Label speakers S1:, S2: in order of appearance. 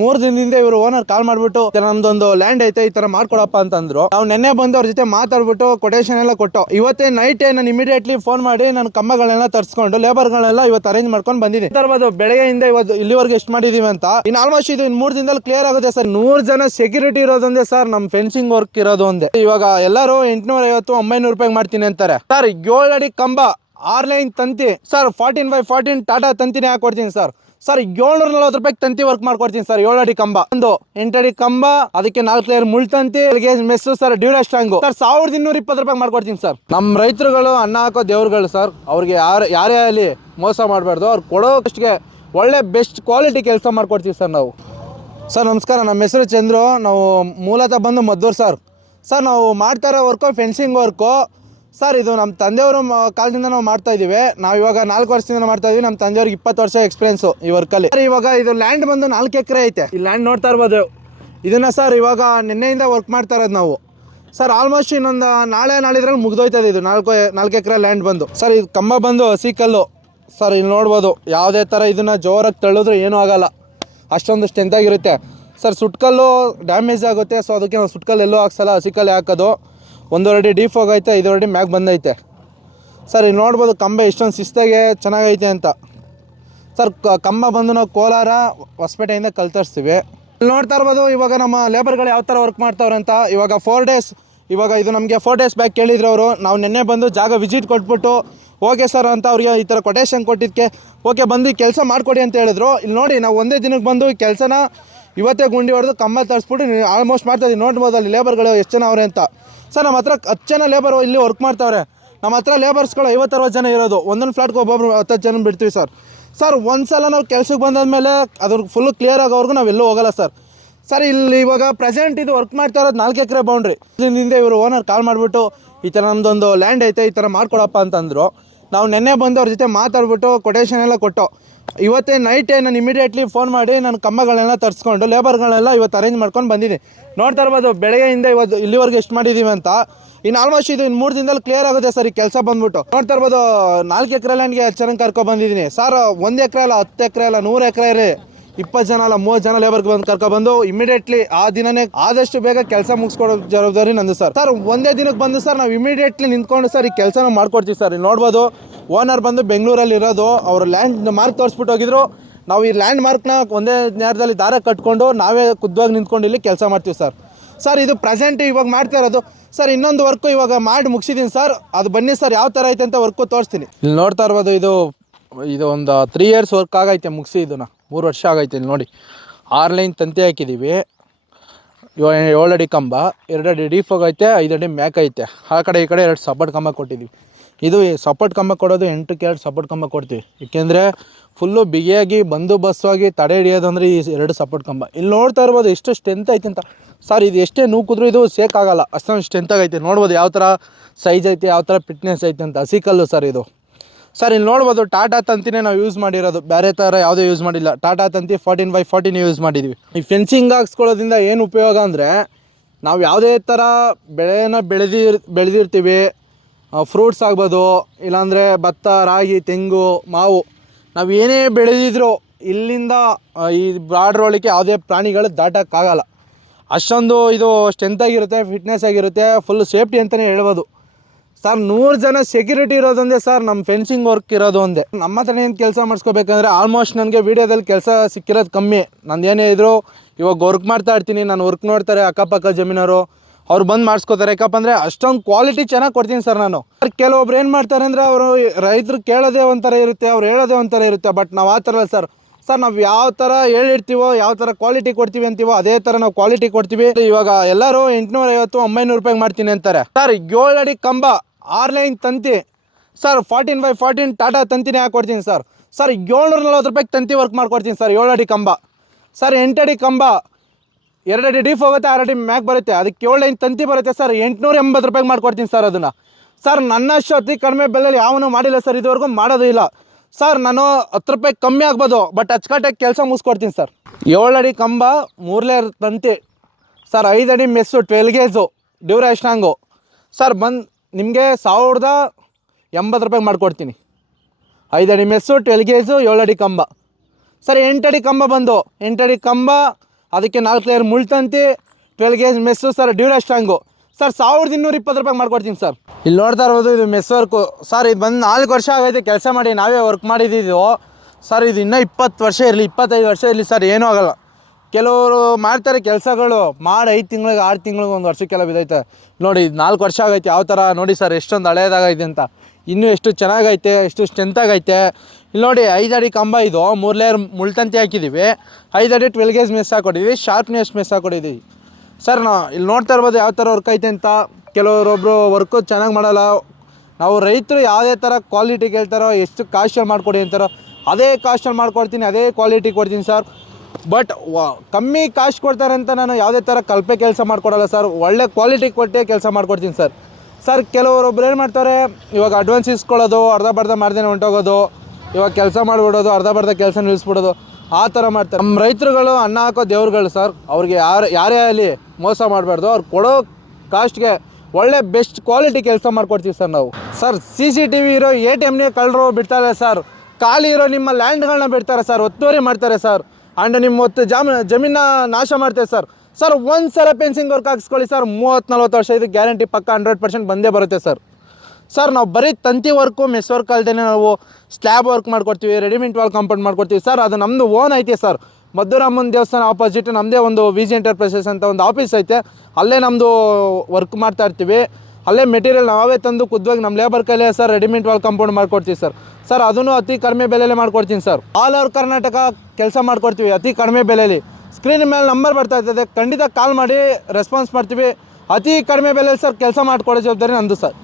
S1: ಮೂರ್ ದಿನದಿಂದ ಇವರು ಓನರ್ ಕಾಲ್ ಮಾಡ್ಬಿಟ್ಟು "ಈ ನಮ್ದೊಂದು ಲ್ಯಾಂಡ್ ಐತೆ, ಈ ತರ ಮಾಡ್ಕೊಡಪ್ಪ ಅಂತಂದ್ರು. ನಾವು ನೆನ್ನೆ ಬಂದು ಅವ್ರ ಜೊತೆ ಮಾತಾಡ್ಬಿಟ್ಟು ಕೊಟೇಶನ್ ಎಲ್ಲ ಕೊಟ್ಟು, ಇವತ್ತೇ ನೈಟ್ ನಾನು ಇಮಿಡಿಯೇಟ್ಲಿ ಫೋನ್ ಮಾಡಿ ನಾನು ತರ್ಸ್ಕೊಂಡು ತರಿಸ್ಕೊಂಡು ಲೇಬರ್ಗಳೆಲ್ಲ ಇವತ್ತು ಅರೇಂಜ್ ಮಾಡ್ಕೊಂಡು ಬಂದಿದ್ದೀನಿ ಬೆಳಗ್ಗೆಯಿಂದ ಇವತ್ತು ಇಲ್ಲಿವರೆಗೆ ಎಷ್ಟು ಮಾಡಿದೀವಿ ಅಂತ, ಇನ್ ಆಲ್ಮೋಸ್ಟ್ ಇದು ಇನ್ ಮೂರು ದಿನದಲ್ಲಿ ಕ್ಲಿಯರ್ ಆಗುತ್ತೆ ಸರ್. ನೂರ್ ಜನ ಸೆಕ್ಯೂರಿಟಿ ಇರೋದೊಂದೇ ಸರ್, ನಮ್ ಫೆನ್ಸಿಂಗ್ ವರ್ಕ್ ಇರೋದು ಒಂದೇ ಇವಾಗ ಎಲ್ಲರೂ ಎಂಟ್ನೂರ ಐವತ್ತು ಒಂಬೈನೂರು ರೂಪಾಯಿ ಮಾಡ್ತೀನಿ ಅಂತಾರೆ. ಸರ್ ಏಳು ಅಡಿ ಕಂಬ, ಆರ್ ಲೈನ್ ತಂತಿ, sir fourteen by fourteen Tata ತಂತಿನೇ ಹಾಕೊಡ್ತೀನಿ ಸರ್. ಸರ್ ಏಳ್ನೂರ ನಲ್ವತ್ತು ರೂಪಾಯಿ ತಂತಿ ವರ್ಕ್ ಮಾಡ್ಕೊಡ್ತೀನಿ ಸರ್ ಏಳು ಅಡಿ ಕಂಬ. ಒಂದು ಎಂಟಡಿ ಕಂಬ, ಅದಕ್ಕೆ ನಾಲ್ಕು ಲೇಯರ್ ಮುಳ್ತಂತಿ ಮೆಸ್ಸು ಸರ್ ಡ್ಯೂರಾ ಸರ್ ಸಾವಿರದ ಇನ್ನೂರ ಇಪ್ಪತ್ತು ರೂಪಾಯಿ ಮಾಡ್ಕೊಡ್ತೀನಿ ಸರ್ ನಮ್ಮ ರೈತರುಗಳು, ಅನ್ನ ಹಾಕೋ ದೇವ್ರುಗಳು ಸರ್ ಅವ್ರಿಗೆ ಯಾರು, ಯಾರೇ ಆಗಲಿ ಮೋಸ ಮಾಡಬಾರ್ದು. ಅವ್ರು ಕೊಡೋಷ್ಟಕ್ಕೆ ಒಳ್ಳೆ ಬೆಸ್ಟ್ ಕ್ವಾಲಿಟಿ ಕೆಲಸ ಮಾಡ್ಕೊಡ್ತೀವಿ ಸರ್ ನಾವು. ಸರ್ ನಮಸ್ಕಾರ. ನಮ್ಮ ಹೆಸರು ಚಂದ್ರು. ನಾವು ಮೂಲತಃ ಬಂದು ಮದ್ದೂರು ಸರ್ ಸರ್ ನಾವು ಮಾಡ್ತಾ ಇರೋ ವರ್ಕು ಫೆನ್ಸಿಂಗ್ ವರ್ಕು ಸರ್ ಇದು ನಮ್ಮ ತಂದೆಯವರು ಕಾಲದಿಂದ ನಾವು ಮಾಡ್ತಾ ಇದ್ದೀವಿ ನಾವು ಇವಾಗ ನಾಲ್ಕು ವರ್ಷದಿಂದ ಮಾಡ್ತಾ ಇದೀವಿ. ನಮ್ಮ ತಂದೆಯವ್ರಿಗೆ ಇಪ್ಪತ್ತು ವರ್ಷ ಎಕ್ಸ್ಪೀರಿಯನ್ಸು ಈ ವರ್ಕಲ್ಲಿ ಸರ್ ಇವಾಗ ಇದು ಲ್ಯಾಂಡ್ ಬಂದು ನಾಲ್ಕು ಎಕರೆ ಐತೆ. ಈ ಲ್ಯಾಂಡ್ ನೋಡ್ತಾ ಇರ್ಬೋದು. ಇದನ್ನ ಸರ್ ಇವಾಗ ನಿನ್ನೆಯಿಂದ ವರ್ಕ್ ಮಾಡ್ತಾ ಇರೋದು ನಾವು. ಸರ್ ಆಲ್ಮೋಸ್ಟ್ ಇನ್ನೊಂದು ನಾಳೆ ನಾಳಿದ್ರಲ್ಲಿ ಮುಗ್ದೋಯ್ತದೆ ಇದು. ನಾಲ್ಕು ನಾಲ್ಕು ಎಕರೆ ಲ್ಯಾಂಡ್ ಬಂದು. ಸರ್ ಇದು ಕಂಬ ಬಂದು ಹಸಿ ಕಲ್ಲು. ಸರ್ ಇಲ್ಲಿ ನೋಡ್ಬೋದು ಯಾವುದೇ ಥರ ಇದನ್ನು ಜೋರಾಗಿ ತಳ್ಳಿದ್ರೆ ಏನೂ ಆಗಲ್ಲ. ಅಷ್ಟೊಂದು ಸ್ಟ್ರೆಂತಾಗಿರುತ್ತೆ ಸರ್ ಸುಟ್ಕಲ್ಲು ಡ್ಯಾಮೇಜ್ ಆಗುತ್ತೆ. ಸೊ ಅದಕ್ಕೆ ನಾವು ಸುಟ್ಕಲ್ಲು ಎಲ್ಲೂ ಹಾಕ್ಸಲ್ಲ. ಹಸಿಕಲ್ಲೇ ಹಾಕೋದು. ಒಂದೂವರೆ ಅಡಿ ಡೀಪ್ ಹೋಗೈತೆ ಐದೂವರೆ ಅಡಿ ಮ್ಯಾಗ್ ಬಂದೈತೆ. ಸರ್, ಇಲ್ಲಿ ನೋಡ್ಬೋದು ಕಂಬ ಇಷ್ಟೊಂದು ಶಿಸ್ತಾಗೆ ಚೆನ್ನಾಗೈತೆ ಅಂತ. ಸರ್ ಕಂಬ ಬಂದು ನಾವು ಕೋಲಾರ ಹೊಸಪೇಟೆಯಿಂದ ಕಲ್ತರಿಸ್ತೀವಿ. ಇಲ್ಲಿ ನೋಡ್ತಾ ಇರ್ಬೋದು, ಇವಾಗ ನಮ್ಮ ಲೇಬರ್ಗಳು ಯಾವ ಥರ ವರ್ಕ್ ಮಾಡ್ತಾವ್ರೆ ಅಂತ. ಇವಾಗ ಫೋರ್ ಡೇಸ್ ಇವಾಗ ಇದು ನಮಗೆ ಫೋರ್ ಡೇಸ್ ಬ್ಯಾಕ್ ಕೇಳಿದ್ರು ಅವರು. ನಾವು ನಿನ್ನೆ ಬಂದು ಜಾಗ ವಿಸಿಟ್ ಕೊಟ್ಬಿಟ್ಟು, ಓಕೆ ಸರ್ ಅಂತ ಅವ್ರಿಗೆ ಈ ಥರ ಕೊಟೇಶನ್ ಕೊಟ್ಟಿದ್ದಕ್ಕೆ ಓಕೆ ಬಂದು ಕೆಲಸ ಮಾಡಿಕೊಡಿ ಅಂತ ಹೇಳಿದ್ರು. ಇಲ್ಲಿ ನೋಡಿ, ನಾವು ಒಂದೇ ದಿನಕ್ಕೆ ಬಂದು ಕೆಲಸನ ಇವತ್ತೇ ಗುಂಡಿ ಹೊಡೆದು ಕಂಬ ತರಿಸ್ಬಿಟ್ಟು ಆಲ್ಮೋಸ್ಟ್ ಮಾಡ್ತಾ ಇದ್ದೀನಿ ನೋಡ್ಬೋದು ಅಲ್ಲಿ ಲೇಬರ್ಗಳು ಎಷ್ಟು ಜನ ಅವರೇ ಅಂತ. ಸರ್ ನಮ್ಮ ಹತ್ರ ಹತ್ತು ಜನ ಲೇಬರ್ ಇಲ್ಲಿ ವರ್ಕ್ ಮಾಡ್ತಾವ್ರೆ. ನಮ್ಮ ಹತ್ರ ಲೇಬರ್ಸ್ಗಳು ಐವತ್ತರವತ್ತು ಜನ ಇರೋದು. ಒಂದೊಂದು ಫ್ಲಾಟ್ಗೆ ಒಬ್ಬೊಬ್ರು ಹತ್ತು ಜನ ಬಿಡ್ತೀವಿ ಸರ್. ಸರ್ ಒಂದು ಸಲ ನಾವು ಕೆಲ್ಸಕ್ಕೆ ಬಂದಾದ್ಮೇಲೆ ಅದ್ರ ಫುಲ್ ಕ್ಲಿಯರ್ ಆಗೋವರೆಗೂ ನಾವು ಎಲ್ಲೂ ಹೋಗಲ್ಲ ಸರ್. ಸರ್, ಇಲ್ಲಿ ಇವಾಗ ಪ್ರೆಸೆಂಟ್ ಇದು ವರ್ಕ್ ಮಾಡ್ತಾ ಇರೋದು ನಾಲ್ಕು ಎಕರೆ ಬೌಂಡ್ರಿ ಹಿಂದೆ ಇವರು ಓನರ್ ಕಾಲ್ ಮಾಡಿಬಿಟ್ಟು, ಈ ಥರ ನಮ್ಮದೊಂದು ಲ್ಯಾಂಡ್ ಐತೆ, ಈ ಥರ ಮಾಡ್ಕೊಡಪ್ಪ ಅಂತಂದರು. ನಾವು ನೆನ್ನೆ ಬಂದು ಅವ್ರ ಜೊತೆ ಮಾತಾಡ್ಬಿಟ್ಟು ಕೊಟೇಶನ್ ಎಲ್ಲ ಕೊಟ್ಟು ಇವತ್ತೇ ನೈಟೇ ನಾನು ಇಮಿಡಿಯೇಟ್ಲಿ ಫೋನ್ ಮಾಡಿ ನಾನು ಕಂಬಗಳನ್ನೆಲ್ಲ ತರಿಸ್ಕೊಂಡು ಲೇಬರ್ಗಳನ್ನೆಲ್ಲ ಇವತ್ತು ಅರೇಂಜ್ ಮಾಡ್ಕೊಂಡು ಬಂದಿದ್ದೀನಿ. ನೋಡ್ತಾ ಇರ್ಬೋದು ಬೆಳಗ್ಗೆಯಿಂದ ಇವತ್ತು ಇಲ್ಲಿವರೆಗೂ ಎಷ್ಟು ಮಾಡಿದ್ದೀವಿ ಅಂತ. ಇನ್ನು ಆಲ್ಮೋಸ್ಟ್ ಇದು ಇನ್ನು ಮೂರು ದಿನದಲ್ಲಿ ಕ್ಲಿಯರ್ ಆಗುತ್ತೆ ಸರ್ ಈ ಕೆಲಸ ಬಂದ್ಬಿಟ್ಟು. ನೋಡ್ತಾ ಇರ್ಬೋದು, ನಾಲ್ಕು ಎಕರೆ ಲ್ಯಾಂಡ್ಗೆ ಚೆನ್ನಾಗಿ ಕರ್ಕೊಂಡು ಬಂದಿದ್ದೀನಿ. ಸರ್, ಒಂದು ಎಕರೆ ಅಲ್ಲ, ಹತ್ತು ಎಕರೆ ಅಲ್ಲ, ನೂರು ಎಕರೆ ಇರಿ. ಇಪ್ಪತ್ತು ಜನ ಅಲ್ಲ, ಮೂವತ್ತು ಜನ ಲೇಬರ್ಗೆ ಬಂದು ಕರ್ಕೊಬಂದು ಇಮಿಡಿಯೇಟ್ಲಿ ಆ ದಿನನೇ ಆದಷ್ಟು ಬೇಗ ಕೆಲಸ ಮುಗಿಸ್ಕೊಡೋ ಜವಾಬ್ದಾರಿ ನಂದು ಸರ್. ಸರ್, ಒಂದೇ ದಿನಕ್ಕೆ ಬಂದು ಸರ್, ನಾವು ಇಮಿಡಿಯೇಟ್ಲಿ ನಿಂತ್ಕೊಂಡು ಸರ್ ಈ ಕೆಲಸನ ಮಾಡ್ಕೊಡ್ತೀವಿ ಸರ್. ನೋಡ್ಬೋದು ಓನರ್ ಬಂದು ಬೆಂಗಳೂರಲ್ಲಿ ಇರೋದು, ಅವರು ಲ್ಯಾಂಡ್ ಮಾರ್ಕ್ ತೋರಿಸ್ಬಿಟ್ಟು ಹೋಗಿದ್ರು. ನಾವು ಈ ಲ್ಯಾಂಡ್ ಮಾರ್ಕ್ನ ಒಂದೇ ನೇರದಲ್ಲಿ ದಾರ ಕಟ್ಕೊಂಡು ನಾವೇ ಖುದ್ದಾಗಿ ನಿಂತ್ಕೊಂಡು ಇಲ್ಲಿ ಕೆಲಸ ಮಾಡ್ತೀವಿ ಸರ್. ಸರ್, ಇದು ಪ್ರೆಸೆಂಟ್ ಇವಾಗ ಮಾಡ್ತಾ ಇರೋದು. ಸರ್, ಇನ್ನೊಂದು ವರ್ಕು ಇವಾಗ ಮಾಡಿ ಮುಗಿಸಿದ್ದೀನಿ ಸರ್. ಅದು ಬನ್ನಿ ಸರ್, ಯಾವ ಥರ ಐತೆ ಅಂತ ವರ್ಕು ತೋರಿಸ್ತೀನಿ. ಇಲ್ಲಿ ನೋಡ್ತಾ ಇರ್ಬೋದು, ಇದು ಇದು ಒಂದು ತ್ರೀ ಇಯರ್ಸ್ ವರ್ಕ್ ಆಗೈತೆ ಮುಗಿಸಿ ಇದನ್ನು. ಮೂರು ವರ್ಷ ಆಗೈತೆ ಇಲ್ಲಿ ನೋಡಿ. ಆರು ಲೈನ್ ತಂತಿ ಹಾಕಿದ್ದೀವಿ ಏಳು ಅಡಿ ಕಂಬ, ಎರಡು ಅಡಿ ಡೀಫ್ ಹೋಗೈತೆ ಐದು ಅಡಿ ಮ್ಯಾಕ್ ಐತೆ. ಆ ಕಡೆ ಈ ಕಡೆ ಎರಡು ಸಪೋರ್ಟ್ ಕಂಬ ಕೊಟ್ಟಿದ್ದೀವಿ ಇದು ಸಪೋರ್ಟ್ ಕಂಬ ಕೊಡೋದು ಎಂಟಕ್ಕೆ ಎರಡು ಸಪೋರ್ಟ್ ಕಂಬ ಕೊಡ್ತೀವಿ. ಏಕೆಂದರೆ ಫುಲ್ಲು ಬಿಗಿಯಾಗಿ ಬಂದೋಬಸ್ತಾಗಿ ತಡೆ ಹಿಡಿಯೋದು ಅಂದರೆ ಈ ಎರಡು ಸಪೋರ್ಟ್ ಕಂಬ. ಇಲ್ಲಿ ನೋಡ್ತಾ ಇರ್ಬೋದು ಎಷ್ಟು ಸ್ಟ್ರೆಂತ್ ಐತೆ ಅಂತ. ಸರ್ ಇದು ಎಷ್ಟೇ ನೂಕಿದ್ರು ಇದು ಸೇಕ್ ಆಗಲ್ಲ. ಅಷ್ಟೊಂದು ಸ್ಟ್ರೆಂತ್ ಆಗೈತೆ. ನೋಡ್ಬೋದು ಯಾವ ಥರ ಸೈಜ್ ಐತೆ, ಯಾವ ಥರ ಫಿಟ್ನೆಸ್ ಐತೆ ಅಂತ. ಹಸಿ ಕಲ್ಲು ಸರ್ ಇದು. ಸರ್ ಇಲ್ಲಿ ನೋಡ್ಬೋದು ಟಾಟಾ ತಂತಿನೇ ನಾವು ಯೂಸ್ ಮಾಡಿರೋದು. ಬೇರೆ ಥರ ಯಾವುದೇ ಯೂಸ್ ಮಾಡಿಲ್ಲ. ಟಾಟಾ ತಂತಿ ಫಾರ್ಟೀನ್ ಬೈ ಫಾರ್ಟೀನ್ ಯೂಸ್ ಮಾಡಿದ್ವಿ. ಈ ಫೆನ್ಸಿಂಗ್ ಹಾಕ್ಸ್ಕೊಳ್ಳೋದ್ರಿಂದ ಏನು ಉಪಯೋಗ ಅಂದರೆ, ನಾವು ಯಾವುದೇ ಥರ ಬೆಳೆನ ಬೆಳೆದಿರ್, ಬೆಳೆದಿರ್ತೀವಿ ಫ್ರೂಟ್ಸ್ ಆಗ್ಬೋದು, ಇಲ್ಲಾಂದರೆ ಭತ್ತ, ರಾಗಿ, ತೆಂಗು, ಮಾವು. ನಾವು ಏನೇ ಬೆಳೆದಿದ್ರು ಇಲ್ಲಿಂದ ಈ ಬಾರ್ಡ್ರ್ ಒಳಗೆ ಯಾವುದೇ ಪ್ರಾಣಿಗಳು ದಾಟೋಕ್ಕಾಗಲ್ಲ. ಅಷ್ಟೊಂದು ಇದು ಸ್ಟ್ರೆಂತ್ ಆಗಿರುತ್ತೆ ಫಿಟ್ನೆಸ್ ಆಗಿರುತ್ತೆ ಫುಲ್ ಸೇಫ್ಟಿ ಅಂತಲೇ ಹೇಳ್ಬೋದು. ಸರ್ ನೂರು ಜನ ಸೆಕ್ಯೂರಿಟಿ ಇರೋದೊಂದೇ ಸರ್ ನಮ್ಮ ಫೆನ್ಸಿಂಗ್ ವರ್ಕ್ ಇರೋದು ಒಂದೇ. ನಮ್ಮ ಹತ್ರ ಏನು ಕೆಲಸ ಮಾಡಿಸ್ಕೋಬೇಕಂದ್ರೆ ಆಲ್ಮೋಸ್ಟ್ ನನಗೆ ವೀಡಿಯೋದಲ್ಲಿ ಕೆಲಸ ಸಿಕ್ಕಿರೋದು ಕಮ್ಮಿ. ನಂದು ಏನೇ ಇದ್ರು, ಇವಾಗ ವರ್ಕ್ ಮಾಡ್ತಾ ಇರ್ತೀನಿ. ನಾನು ವರ್ಕ್ ನೋಡ್ತಾರೆ ಅಕ್ಕಪಕ್ಕ ಜಮೀನವರು. ಅವ್ರು ಬಂದು ಮಾಡಿಸ್ಕೋತಾರೆ. ಯಾಕಪ್ಪ ಅಂದರೆ ಅಷ್ಟೊಂದು ಕ್ವಾಲಿಟಿ ಚೆನ್ನಾಗಿ ಕೊಡ್ತೀನಿ ಸರ್ ನಾನು. ಕೆಲವೊಬ್ರು ಏನು ಮಾಡ್ತಾರೆ ಅಂದರೆ ಅವರು ರೈತರು ಕೇಳೋದೇ ಒಂಥರ ಇರುತ್ತೆ, ಅವ್ರು ಹೇಳೋದೇ ಒಂಥರ ಇರುತ್ತೆ ಬಟ್ ನಾವು ಆ ಥರ ಸರ್. ಸರ್, ನಾವು ಯಾವ ಥರ ಹೇಳಿರ್ತೀವೋ, ಯಾವ ಥರ ಕ್ವಾಲಿಟಿ ಕೊಡ್ತೀವಿ ಅಂತೀವೋ, ಅದೇ ಥರ ನಾವು ಕ್ವಾಲಿಟಿ ಕೊಡ್ತೀವಿ. ಇವಾಗ ಎಲ್ಲರೂ ಎಂಟುನೂರ ಐವತ್ತು ಒಂಬೈನೂರು ರೂಪಾಯಿಗೆ ಮಾಡ್ತೀನಿ ಅಂತಾರೆ. ಸರ್ ಏಳು ಅಡಿ ಕಂಬ ಆರ್ ಲೈನ್ ತಂತಿ. Sir fourteen by fourteen Tata ತಂತಿನೇ ಹಾಕೊಡ್ತೀನಿ ಸರ್. ಸರ್ ಏಳ್ನೂರ ನಲ್ವತ್ತು ರೂಪಾಯಿಗೆ ತಂತಿ ವರ್ಕ್ ಮಾಡ್ಕೊಡ್ತೀನಿ ಸರ್ ಏಳು ಅಡಿ ಕಂಬ. ಸರ್ ಎಂಟು ಅಡಿ ಕಂಬ. ಎರಡು ಅಡಿ ಹೋಗುತ್ತೆ, ಆರು ಅಡಿ ಮ್ಯಾಕ್ ಬರುತ್ತೆ. ಅದಕ್ಕೆ ಏಳು ಲೈನ್ ತಂತಿ ಬರುತ್ತೆ ಸರ್. ಎಂಟುನೂರ ಎಂಬತ್ತು ರೂಪಾಯಿಗೆ ಮಾಡ್ಕೊಡ್ತೀನಿ ಸರ್ ಅದನ್ನು. ಸರ್ ನನ್ನಷ್ಟು ಅತಿ ಕಡಿಮೆ ಬೆಲೆಯಲ್ಲಿ ಯಾವನು ಮಾಡಿಲ್ಲ ಸರ್. ಇದುವರೆಗೂ ಮಾಡೋದು ಇಲ್ಲ. ಸರ್, ನಾನು ಹತ್ತು ರೂಪಾಯಿ ಕಮ್ಮಿ ಆಗ್ಬೋದು ಬಟ್ ಅಚ್ಚುಕಟ್ಟಾಗಿ ಕೆಲಸ ಮುಗಿಸ್ಕೊಡ್ತೀನಿ ಸರ್. ಏಳು ಅಡಿ ಕಂಬ ಮೂರಲೇ ತಂತಿ, ಸರ್, ಐದು ಅಡಿ ಮೆಸ್ಸು ಟ್ವೆಲ್ ಗೇಜು ಡ್ಯೂರೇಷ್ನಾಂಗು ಸರ್, ಬಂದು, ನಿಮಗೆ ಸಾವಿರದ ಎಂಬತ್ತು ರೂಪಾಯಿಗೆ ಮಾಡಿಕೊಡ್ತೀನಿ. ಐದು ಅಡಿ ಮೆಸ್ಸು ಟ್ವೆಲ್ ಗೇಜು ಏಳು ಅಡಿ ಕಂಬ. ಸರ್, ಎಂಟು ಅಡಿ ಕಂಬ ಬಂದು, ಎಂಟು ಅಡಿ ಕಂಬ ಅದಕ್ಕೆ ನಾಲ್ಕು ಲೇಯರ್ ಮುಳ್ತಂತಿ ಟ್ವೆಲ್ ಗೇಜ್ ಮೆಸ್ಸು ಸರ್ ಡ್ಯೂರಾ ಸ್ಟ್ರಾಂಗು ಸರ್ ಸಾವಿರದ ಇನ್ನೂರ ಇಪ್ಪತ್ತು ರೂಪಾಯಿ ಮಾಡ್ಕೊಡ್ತೀನಿ ಸರ್ ಇಲ್ಲಿ ನೋಡ್ತಾ ಇರ್ಬೋದು ಇದು ಮೆಸ್ ವರ್ಕು ಸರ್ ಇದು ಬಂದು ನಾಲ್ಕು ವರ್ಷ ಆಗೈತೆ ಕೆಲಸ ಮಾಡಿ, ನಾವೇ ವರ್ಕ್ ಮಾಡಿದ್ದು ಸರ್ ಇದು ಇನ್ನೂ ಇಪ್ಪತ್ತು ವರ್ಷ ಇರಲಿ, ಇಪ್ಪತ್ತೈದು ವರ್ಷ ಇರಲಿ ಸರ್ ಏನೂ ಆಗಲ್ಲ. ಕೆಲವರು ಮಾಡ್ತಾರೆ ಕೆಲಸಗಳು, ಮಾಡಿ ಐದು ತಿಂಗಳಿಗೆ, ಆರು ತಿಂಗಳಿಗೆ ಒಂದು ವರ್ಷಕ್ಕೆಲ್ಲ ಬಿದ್ದೈತೆ ನೋಡಿ ನಾಲ್ಕು ವರ್ಷ ಆಗೈತೆ, ಯಾವ ಥರ ನೋಡಿ ಸರ್, ಎಷ್ಟೊಂದು ಹಳೆಯದಾಗೈತೆ ಅಂತ. ಇನ್ನೂ ಎಷ್ಟು ಚೆನ್ನಾಗೈತೆ, ಎಷ್ಟು ಸ್ಟ್ರೆಂತಾಗೈತೆ ಇಲ್ಲಿ ನೋಡಿ, ಐದು ಅಡಿ ಕಂಬ ಇದು, ಮೂರು ಲೇಯರ್ ಮುಳ್ತಂತಿ ಹಾಕಿದ್ದೀವಿ ಐದು ಅಡಿ ಟ್ವೆಲ್ ಗೇಜ್ ಮೆಸ್ ಹಾಕೊಟ್ಟಿದ್ದೀವಿ ಶಾರ್ಪ್ನೆಸ್ ಮೆಸ್ ಹಾಕೊಟ್ಟಿದ್ದೀವಿ ಸರ್, ನಾ ಇಲ್ಲಿ ನೋಡ್ತಾ ಇರ್ಬೋದು ಯಾವ ಥರ ವರ್ಕ್ ಐತೆ ಅಂತ. ಕೆಲವರೊಬ್ಬರು ವರ್ಕು ಚೆನ್ನಾಗಿ ಮಾಡಲ್ಲ. ನಾವು ರೈತರು ಯಾವುದೇ ಥರ ಕ್ವಾಲಿಟಿ ಕೇಳ್ತಾರೋ, ಎಷ್ಟು ಕಾಸ್ಟಲ್ಲಿ ಮಾಡಿಕೊಡಿ ಅಂತಾರೋ, ಅದೇ ಕಾಸ್ಟಲ್ಲಿ ಮಾಡಿಕೊಡ್ತೀನಿ, ಅದೇ ಕ್ವಾಲಿಟಿ ಕೊಡ್ತೀನಿ ಸರ್. ಬಟ್ ಕಮ್ಮಿ ಕಾಸ್ಟ್ ಕೊಡ್ತಾರೆ ಅಂತ ನಾನು ಯಾವುದೇ ಥರ ಕಲ್ಪೆ ಕೆಲಸ ಮಾಡ್ಕೊಡಲ್ಲ ಸರ್. ಒಳ್ಳೆ ಕ್ವಾಲಿಟಿ ಕೊಟ್ಟೆ ಕೆಲಸ ಮಾಡ್ಕೊಡ್ತೀನಿ ಸರ್. ಸರ್, ಕೆಲವರೊಬ್ರು ಏನು ಮಾಡ್ತಾರೆ, ಇವಾಗ ಅಡ್ವಾನ್ಸ್ ಇಸ್ಕೊಳ್ಳೋದು, ಅರ್ಧ ಬರ್ಧ ಮಾಡ್ದೇನೆ ಹೊಂಟೋಗೋದು, ಇವಾಗ ಕೆಲಸ ಮಾಡಿಬಿಡೋದು, ಅರ್ಧ ಬರ್ಧ ಕೆಲಸ ನಿಲ್ಲಿಸ್ಬಿಡೋದು, ಆ ಥರ ಮಾಡ್ತಾರೆ. ನಮ್ಮ ರೈತರುಗಳು, ಅನ್ನ ಹಾಕೋ ದೇವ್ರುಗಳು ಸರ್, ಅವ್ರಿಗೆ ಯಾರು, ಯಾರೇ ಆಗಲಿ ಮೋಸ ಮಾಡಬಾರ್ದು. ಅವ್ರು ಕೊಡೋ ಕಾಸ್ಟ್ಗೆ ಒಳ್ಳೆ ಬೆಸ್ಟ್ ಕ್ವಾಲಿಟಿ ಕೆಲಸ ಮಾಡ್ಕೊಡ್ತೀವಿ ಸರ್ ನಾವು. Sir C C T V ಇರೋ ಎ ಟಿ ಎಮ್ನೇ ಕಳ್ಳರು ಬಿಡ್ತಾರೆ ಸರ್. ಖಾಲಿ ಇರೋ ನಿಮ್ಮ ಲ್ಯಾಂಡ್ಗಳನ್ನ ಬಿಡ್ತಾರೆ ಸರ್. ಒತ್ತುವರಿ ಮಾಡ್ತಾರೆ ಸರ್. ಆ್ಯಂಡ್ ನಿಮ್ಮ ಹೊತ್ತು ಜಾಮ ಜಮೀನ ನಾಶ ಮಾಡ್ತೇವೆ ಸರ್ ಸರ್ ಒಂದು ಸಲ ಪೆನ್ಸಿಂಗ್ ವರ್ಕ್ ಹಾಕ್ಸ್ಕೊಳ್ಳಿ ಸರ್ ಮೂವತ್ತು ನಲ್ವತ್ತು ವರ್ಷ ಇದು ಗ್ಯಾರಂಟಿ ಪಕ್ಕ ಹಂಡ್ರೆಡ್ ಪರ್ಸೆಂಟ್ ಬಂದೇ ಬರುತ್ತೆ ಸರ್ ಸರ್ ನಾವು ಬರೀ ತಂತಿ ವರ್ಕು ಮೆಸ್ ವರ್ಕ್ ಅಲ್ಲದೆ ನಾವು ಸ್ಲ್ಯಾಬ್ ವರ್ಕ್ ಮಾಡ್ಕೊಡ್ತೀವಿ ರೆಡಿಮೇಡ್ ವಾಲ್ ಕಾಂಪೌಂಡ್ ಮಾಡ್ಕೊಡ್ತೀವಿ. ಸರ್ ಅದು ನಮ್ಮದು ಓನ್ ಐತೆ ಸರ್ ಮದ್ದೂರಮ್ಮನ ದೇವಸ್ಥಾನ ಆಪೋಸಿಟ್ ನಮ್ಮದೇ ಒಂದು ವಿಜಿ ಎಂಟರ್ಪ್ರೈಸಸ್ ಅಂತ ಒಂದು ಆಫೀಸ್ ಐತೆ. ಅಲ್ಲೇ ನಮ್ಮದು ವರ್ಕ್ ಮಾಡ್ತಾ ಇರ್ತೀವಿ. ಅಲ್ಲೇ ಮೆಟೀರಿಯಲ್ ನಾವೇ ತಂದು ಕುದ್ವಾಗಿ ನಮ್ಮ ಲೇಬರ್ ಕೈಲೇ ಸರ್ ರೆಡಿಮೇಡ್ ವಾಲ್ ಕಂಪೌಂಡ್ ಮಾಡ್ಕೊಡ್ತೀವಿ ಸರ್ ಸರ್ ಅದನ್ನು ಅತಿ ಕಡಿಮೆ ಬೆಲೆಯಲ್ಲಿ ಮಾಡ್ಕೊಡ್ತೀನಿ ಸರ್ ಆಲ್ ಓವರ್ ಕರ್ನಾಟಕ ಕೆಲಸ ಮಾಡ್ಕೊಡ್ತೀವಿ ಅತಿ ಕಡಿಮೆ ಬೆಲೆಯಲ್ಲಿ ಸ್ಕ್ರೀನ್ ಮೇಲೆ ನಂಬರ್ ಬರ್ತಾ ಇರ್ತದೆ. ಖಂಡಿತ ಕಾಲ್ ಮಾಡಿ ರೆಸ್ಪಾನ್ಸ್ ಮಾಡ್ತೀವಿ. ಅತಿ ಕಡಿಮೆ ಬೆಲೆಯಲ್ಲಿ ಸರ್ ಕೆಲಸ ಮಾಡ್ಕೊಡೋ ಜವಾಬ್ದಾರಿ ನಂದು ಸರ್